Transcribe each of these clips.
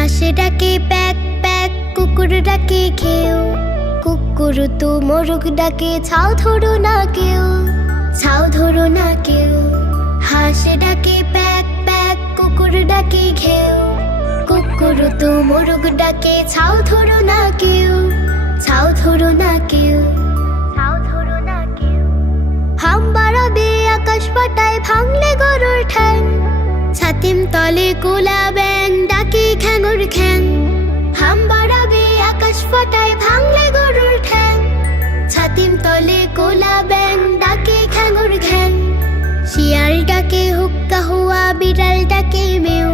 হাঁস ডাকে pack pack, কুকুর ডাকে ঘেউ, কুকুর তো মোরগ ডাকে ছাও ধরো না কেউ, ছাও ধরো না কেউ। হাঁস ডাকে প্যাক প্যাক, কুকুর ডাকে ঘেউ, কুকুর তো মোরগ ডাকে ছাও ধরো না কেউ, ছাও ধরো না কেউ, ছাও ধরো না কেউ। হাম বাড়াবে আকাশ পাতায় ভাঙলে গরুর ঠ্যাং, ছাতিম তলে কোলা ব্যাং ডাকে খ্যাঙুর খ্যাং। হাম বাড়াবে আকাশ পাতায় ভাঙলে গরুর ঠ্যাং, ছাতিম তলে কোলা ব্যাং ডাকে খ্যাঙুর খ্যাং। শিয়াল ডাকে হুক্কা হুয়া, বিড়াল ডাকে মেউ,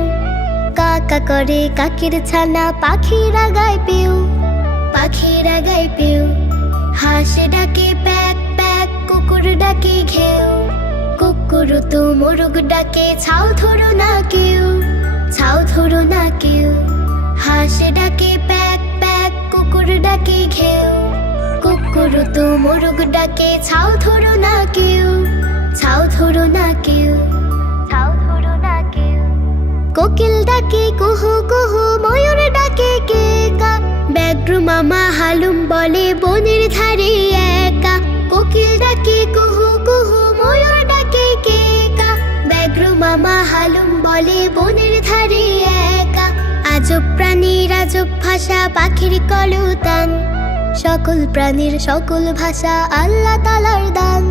কাকা করে কাকের ছানা পাখিরা গায় পেউ, পাখিরা গায় পেউ। হাঁস ডাকে প্যাক প্যাক, কুকুর ডাকে ঘেউ, কুকুর তো মোরগ ডাকে ছাও ধরো না কেউ, ছাও ধরো না কেউ। হাঁস ডাকে প্যাক প্যাক, কুকুর ডাকে ঘেউ, কুকুর তো মোরগ ডাকে ছাও ধরো না কেউ, ছাও ধরো না কেউ, ছাও ধরো না কেউ। কোকিল ডাকে কুহু কুহু, ময়ূর ডাকে কে কা, ব্যাঘ্র মামা হালুম বলে বনের ধারে একা। কোকিল ডাকে কুহু কুহু, ময়ূর ডাকে কে কা, ব্যাঘ্র মামা হালুম বলে বনের ধারে একা। আজব প্রাণীর আজব ভাষা, পাখির কলতান, সকল প্রাণীর সকল ভাষা আল্লাহ তাআলার দান।